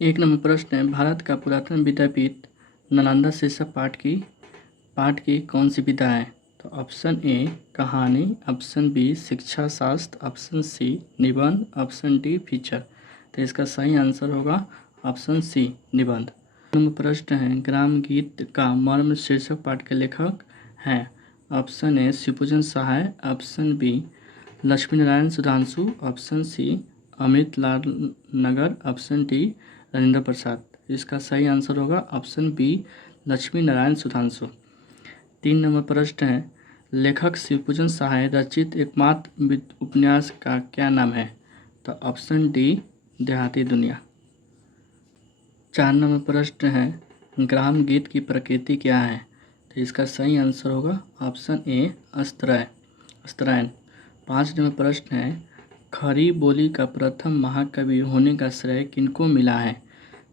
एक नंबर प्रश्न है, भारत का पुरातन विद्यापीठ नालंदा शीर्षक पाठ की कौन सी विधा है? तो ऑप्शन ए कहानी, ऑप्शन बी शिक्षा शास्त्र, ऑप्शन सी निबंध, ऑप्शन डी फीचर। तो इसका सही आंसर होगा ऑप्शन सी निबंध। नंबर प्रश्न है, ग्राम गीत का मर्म शीर्षक पाठ के लेखक हैं? Option A Shivpujan Sahay, option B Lakshmi Narayan Sudhanshu, option C Amrit Lal Nagar, option D Rajendra Prasad. इसका सही आंसर होगा option B Lakshmi Narayan Sudhanshu. 3 number प्रश्न है, लेखक शिवपूजन सहाय रचित एकमात्र उपन्यास का क्या नाम है? तो ऑप्शन डी देहाती दुनिया। 4 नंबर प्रश्न है, ग्राम गीत की प्रकृति क्या है? तो इसका सही आंसर होगा ऑप्शन ए अस्त्रायन। 5 नंबर प्रश्न है, खड़ी बोली का प्रथम महाकवि होने का श्रेय किनको मिला है?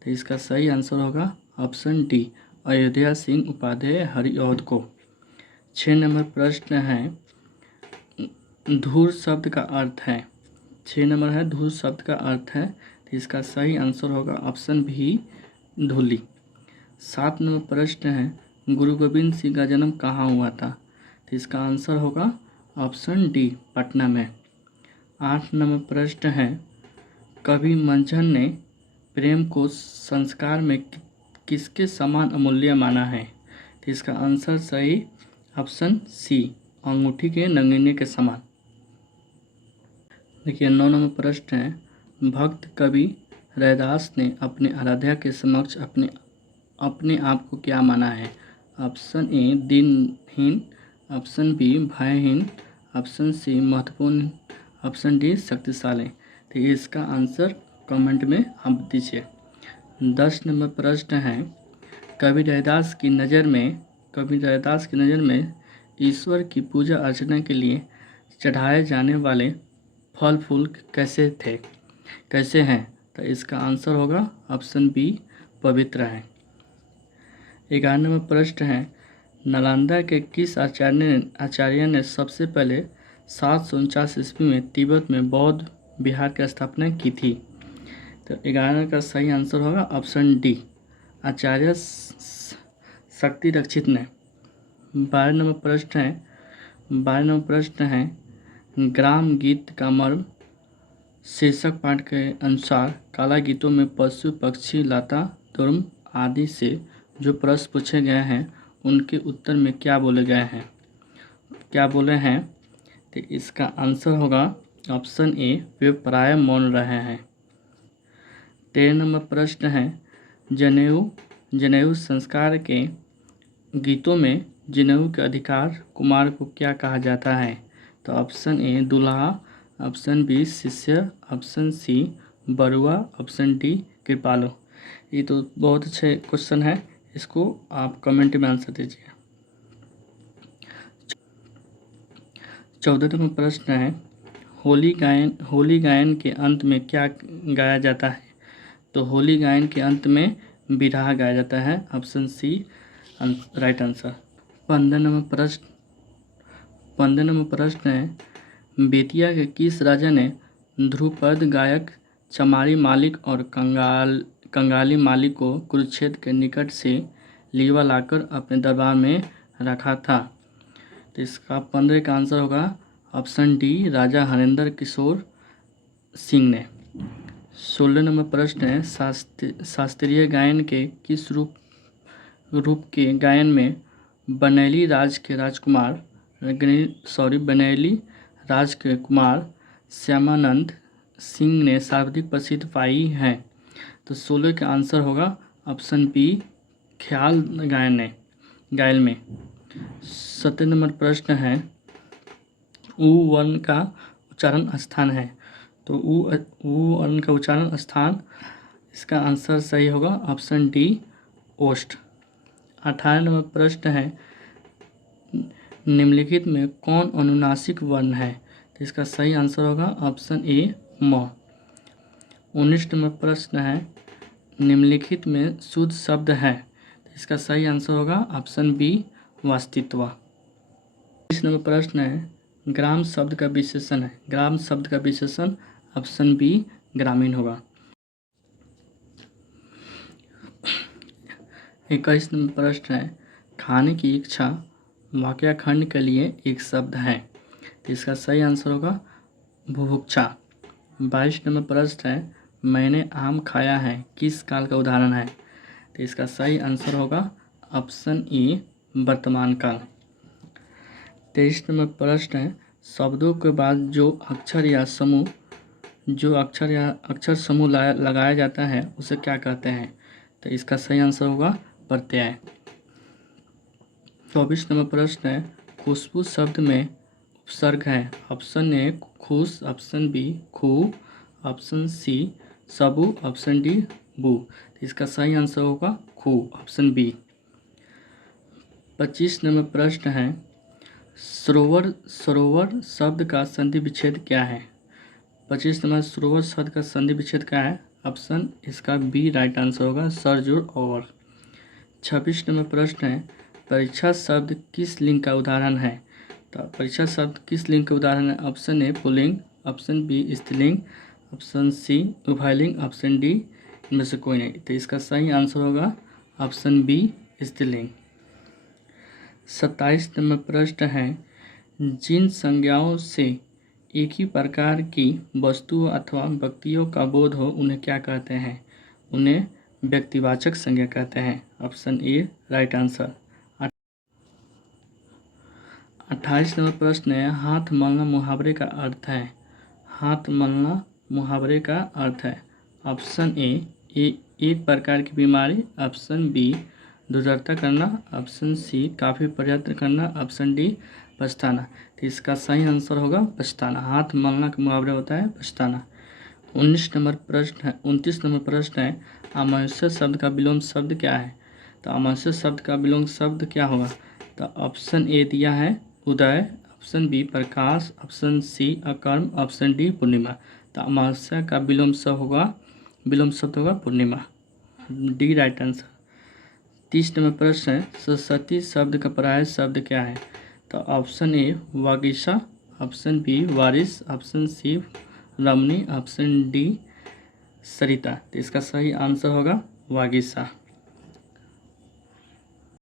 तो इसका सही आंसर होगा ऑप्शन डी अयोध्या सिंह उपाध्याय हरिऔध को। 6 नंबर प्रश्न है, धूर शब्द का अर्थ है? 6 नंबर है, धूर शब्द का अर्थ है, तो इसका सही आंसर होगा ऑप्शन बी धूली। 7 नंबर प्रश्न है, गुरु गोविंद सिंह का जन्म कहाँ हुआ था? तो इसका आंसर होगा ऑप्शन डी पटना में। 8 नंबर प्रश्न है, कवि मंझन ने प्रेम को संस्कार में किसके समान अमूल्य माना है? तो इसका आंसर सही ऑप्शन सी अंगूठी के नगीने के समान। देखिए 9 नंबर प्रश्न है, भक्त कवि रैदास ने अपने आराध्या के समक्ष अपने आप को क्या माना है? ऑप्शन ए दिनहीन, ऑप्शन बी भयहीन, ऑप्शन सी महत्वपूर्ण, ऑप्शन डी शक्तिशाली। तो इसका आंसर कमेंट में आप दीजिए। 10 नंबर प्रश्न है, कवि रैदास की नज़र में ईश्वर की पूजा अर्चना के लिए चढ़ाए जाने वाले फल फूल कैसे हैं? तो इसका आंसर होगा ऑप्शन बी पवित्र है। 11 नंबर प्रश्न है, नालंदा के किस आचार्य ने सबसे पहले 749 ईस्वी में तिब्बत में बौद्ध विहार की स्थापना की थी? तो 11 का सही आंसर होगा ऑप्शन डी आचार्य शक्ति रक्षित ने। 12 नंबर प्रश्न है, ग्राम गीत का मर्म शीर्षक पाठ के अनुसार काला गीतों में पशु पक्षी लता दुर्म आदि से जो प्रश्न पूछे गए हैं उनके उत्तर में क्या बोले हैं? तो इसका आंसर होगा ऑप्शन ए वे प्राय मौन रहे हैं। 13 नंबर प्रश्न है, जनेऊ संस्कार के गीतों में जनेऊ के अधिकार कुमार को क्या कहा जाता है? तो ऑप्शन ए दूल्हा, ऑप्शन बी शिष्य, ऑप्शन सी बरुआ, ऑप्शन डी कृपालु। ये तो बहुत अच्छे क्वेश्चन है, इसको आप कमेंट में आंसर दीजिए। 14 नंबर प्रश्न है, होली गायन के अंत में क्या गाया जाता है? तो होली गायन के अंत में बिरहा गाया जाता है, option C right answer. 15 number प्रश्न है, बेतिया के किस राजा ने ध्रुपद गायक चमारी मालिक और कंगाली मालिक को कुरुक्षेत्र के निकट से लीवा लाकर अपने दरबार में रखा था? तो इसका 15 का आंसर होगा ऑप्शन डी राजा हरेंद्र किशोर सिंह ने। 16 नंबर प्रश्न है, शास्त्रीय गायन के किस रूप के गायन में बनेली राज के कुमार श्यामानंद सिंह ने सर्वाधिक प्रसिद्ध पाई है? तो 16 का आंसर होगा ऑप्शन बी ख्याल गायन में। 17 नंबर प्रश्न है, उ वर्ण का उच्चारण स्थान है? तो उ वर्ण का उच्चारण स्थान, इसका आंसर सही होगा ऑप्शन डी ओस्ट। 18 नंबर प्रश्न है, निम्नलिखित में कौन अनुनासिक वर्ण है? तो इसका सही आंसर होगा ऑप्शन ए म। 19 नंबर प्रश्न है, निम्नलिखित में शुद्ध शब्द है? तो इसका सही आंसर होगा ऑप्शन बी वास्तित्व। 20 नंबर प्रश्न है, ग्राम शब्द का विशेषण है? ग्राम शब्द का विशेषण ऑप्शन बी ग्रामीण होगा। 21 नंबर प्रश्न है, खाने की इच्छा वाक्य खंड के लिए एक शब्द है। इसका सही आंसर होगा बुभुक्षा। 22 नंबर प्रश्न है, मैंने आम खाया है किस काल का उदाहरण है। तो इसका सही आंसर होगा ऑप्शन ए वर्तमान काल। 23 नंबर प्रश्न है, शब्दों के बाद जो अक्षर समूह लगाया जाता है उसे क्या कहते हैं। तो इसका सही आंसर होगा प्रत्यय। 24 नंबर प्रश्न है, खुशबू शब्द में उपसर्ग है। ऑप्शन ए खुश, ऑप्शन बी खू, ऑप्शन सी सबू, ऑप्शन डी बू। इसका सही आंसर होगा खू, ऑप्शन बी। 25 नंबर प्रश्न है, सरोवर शब्द का संधि विच्छेद क्या है। 25 नंबर सरोवर शब्द का संधि विच्छेद क्या है। ऑप्शन इसका बी राइट आंसर होगा सरजुड़ और। 26 नंबर प्रश्न है, परीक्षा शब्द किस लिंग का उदाहरण है। तो परीक्षा शब्द किस लिंग का उदाहरण है। ऑप्शन ए पुल्लिंग, ऑप्शन बी स्त्रीलिंग, ऑप्शन सी उभयलिंग, ऑप्शन डी इनमें से कोई नहीं। तो इसका सही आंसर होगा ऑप्शन बी स्त्रीलिंग। 27 नंबर प्रश्न है, जिन संज्ञाओं से एक ही प्रकार की वस्तुओं अथवा व्यक्तियों का बोध हो उन्हें क्या कहते हैं। उन्हें व्यक्तिवाचक संज्ञा कहते हैं। ऑप्शन ए राइट आंसर। 28 नंबर प्रश्न है, हाथ मलना मुहावरे का अर्थ है। हाथ मलना मुहावरे का अर्थ है। ऑप्शन ए एक प्रकार की बीमारी, ऑप्शन बी दुर्जरता करना, ऑप्शन सी काफ़ी प्रयत्न करना, ऑप्शन डी पछताना। तो इसका सही आंसर होगा पछताना। हाथ मलना का मुहावरा होता है पछताना। 29 नंबर प्रश्न है, अमावस्या शब्द का विलोम शब्द क्या है। तो अमावस्या शब्द का विलोम शब्द क्या होगा। तो ऑप्शन ए दिया है उदय, ऑप्शन बी प्रकाश, ऑप्शन सी अकर्म, ऑप्शन डी पूर्णिमा। तो अमावस्या का विलोम शब्द होगा पूर्णिमा, डी राइट आंसर। 30 नंबर प्रश्न है, सरस्वती शब्द का पर्याय शब्द क्या है। तो ऑप्शन ए वागीशा, ऑप्शन बी वारिस, ऑप्शन सी रमणी, ऑप्शन डी सरिता। तो इसका सही आंसर होगा वागीशा।